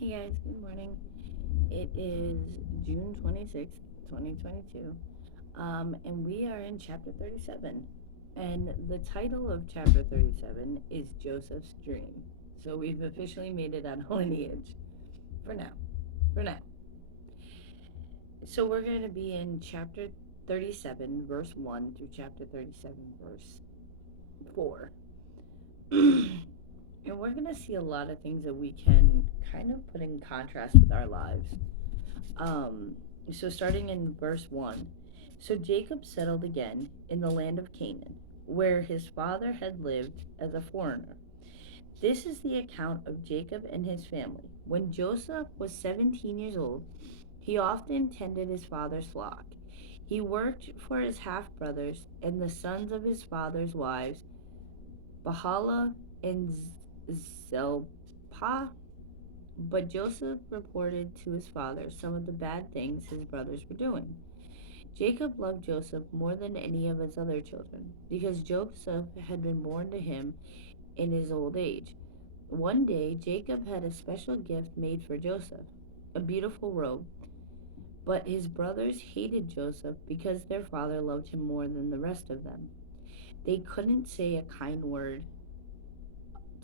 Hey guys, good morning. It is June 26th, 2022, and we are in chapter 37. And the title of chapter 37 is Joseph's Dream. So we've officially made it on lineage for now. For now. So we're going to be in chapter 37, verse 1 through chapter 37, verse 4. And we're going to see a lot of things that we can kind of put in contrast with our lives. Um, so starting in verse 1. So Jacob settled again in the land of Canaan, where his father had lived as a foreigner. This is the account of Jacob and his family. When Joseph was 17 years old, he often tended his father's flock. He worked for his half brothers and the sons of his father's wives, Bahala and Zelpah. But Joseph reported to his father some of the bad things his brothers were doing. Jacob loved Joseph more than any of his other children, because Joseph had been born to him in his old age. One day, Jacob had a special gift made for Joseph, a beautiful robe. But his brothers hated Joseph because their father loved him more than the rest of them. They couldn't say a kind word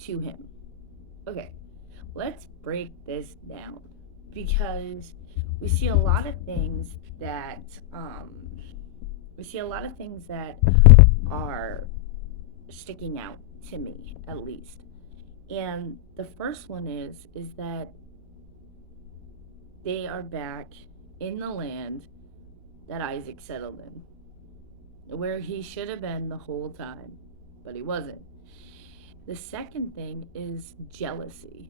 to him. Okay, let's break this down because we see a lot of things that um, we see a lot of things that are sticking out to me at least. And the first one is that they are back in the land that Isaac settled in, where he should have been the whole time, but he wasn't. The second thing is jealousy.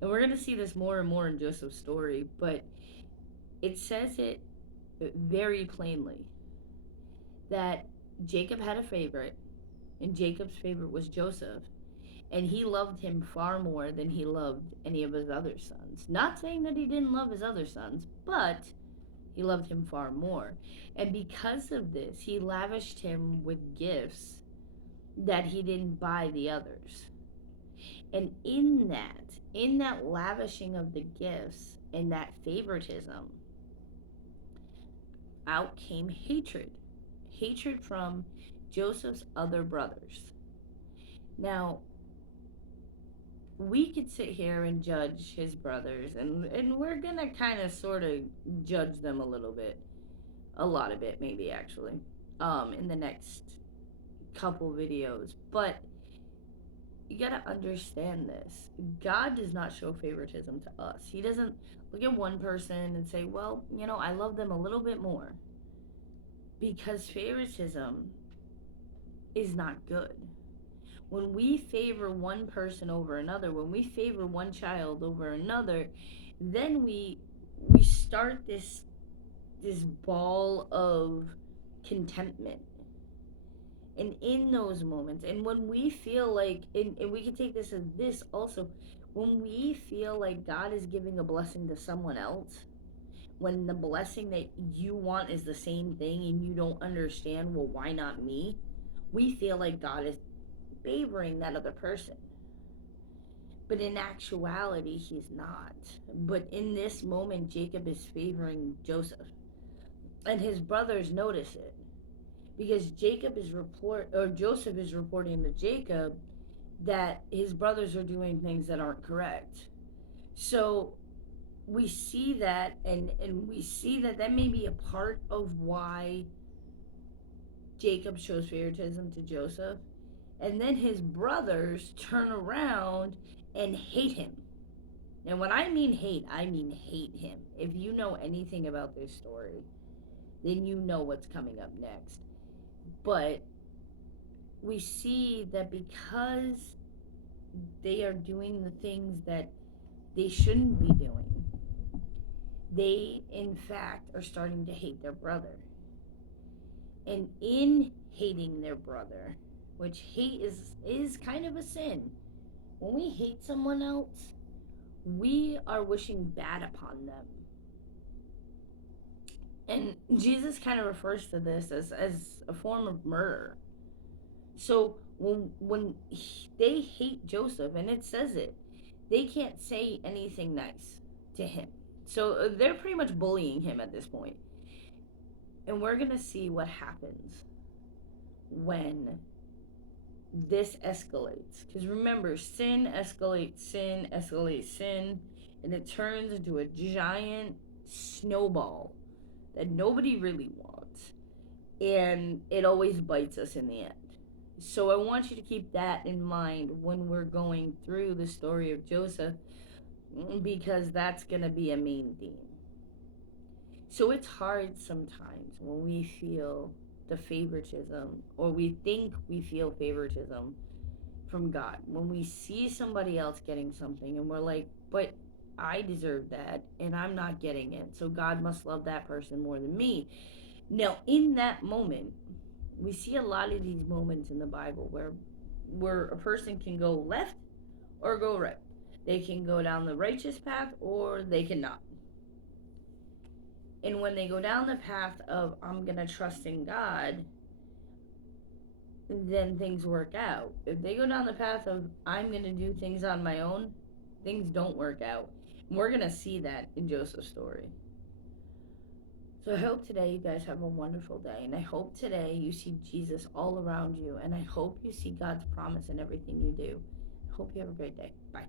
And we're going to see this more and more in Joseph's story, but it says it very plainly that Jacob had a favorite, and Jacob's favorite was Joseph, and he loved him far more than he loved any of his other sons. Not saying that he didn't love his other sons, but he loved him far more. And because of this, he lavished him with gifts that he didn't buy the others. And in that lavishing of the gifts and that favoritism, out came hatred. Hatred from Joseph's other brothers. Now, we could sit here and judge his brothers, and we're gonna kind of sort of judge them a little bit, a lot of it maybe actually, in the next couple videos. But you gotta understand this: God does not show favoritism to us. He doesn't look at one person and say, well, I love them a little bit more, because favoritism is not good. When we favor one person over another, when we favor one child over another, then we start this ball of contentment. And in those moments, and when we feel like, and we can take this as this also, when we feel like God is giving a blessing to someone else, when the blessing that you want is the same thing and you don't understand, well, why not me? We feel like God is favoring that other person. But in actuality, he's not. But in this moment, Jacob is favoring Joseph. And his brothers notice it. Because Joseph is reporting to Jacob that his brothers are doing things that aren't correct. So we see that, and we see that may be a part of why Jacob shows favoritism to Joseph. And then his brothers turn around and hate him. And when I mean hate him. If you know anything about this story, then you know what's coming up next. But we see that because they are doing the things that they shouldn't be doing, they in fact are starting to hate their brother. And in hating their brother, which hate is kind of a sin. When we hate someone else, we are wishing bad upon them. And Jesus kind of refers to this as a form of murder. So when they hate Joseph, and it says it, they can't say anything nice to him. So they're pretty much bullying him at this point. And we're going to see what happens when this escalates. Because remember, sin escalates sin, escalates sin, and it turns into a giant snowball that nobody really wants. And it always bites us in the end. So I want you to keep that in mind when we're going through the story of Joseph, because that's going to be a main theme. So it's hard sometimes when we feel the favoritism, or we think we feel favoritism from God. When we see somebody else getting something and we're like, but I deserve that and I'm not getting it. So God must love that person more than me. Now, in that moment, we see a lot of these moments in the Bible where a person can go left or go right. They can go down the righteous path or they cannot. And when they go down the path of I'm going to trust in God, then things work out. If they go down the path of I'm going to do things on my own, things don't work out. And we're going to see that in Joseph's story. So I hope today you guys have a wonderful day. And I hope today you see Jesus all around you. And I hope you see God's promise in everything you do. I hope you have a great day. Bye.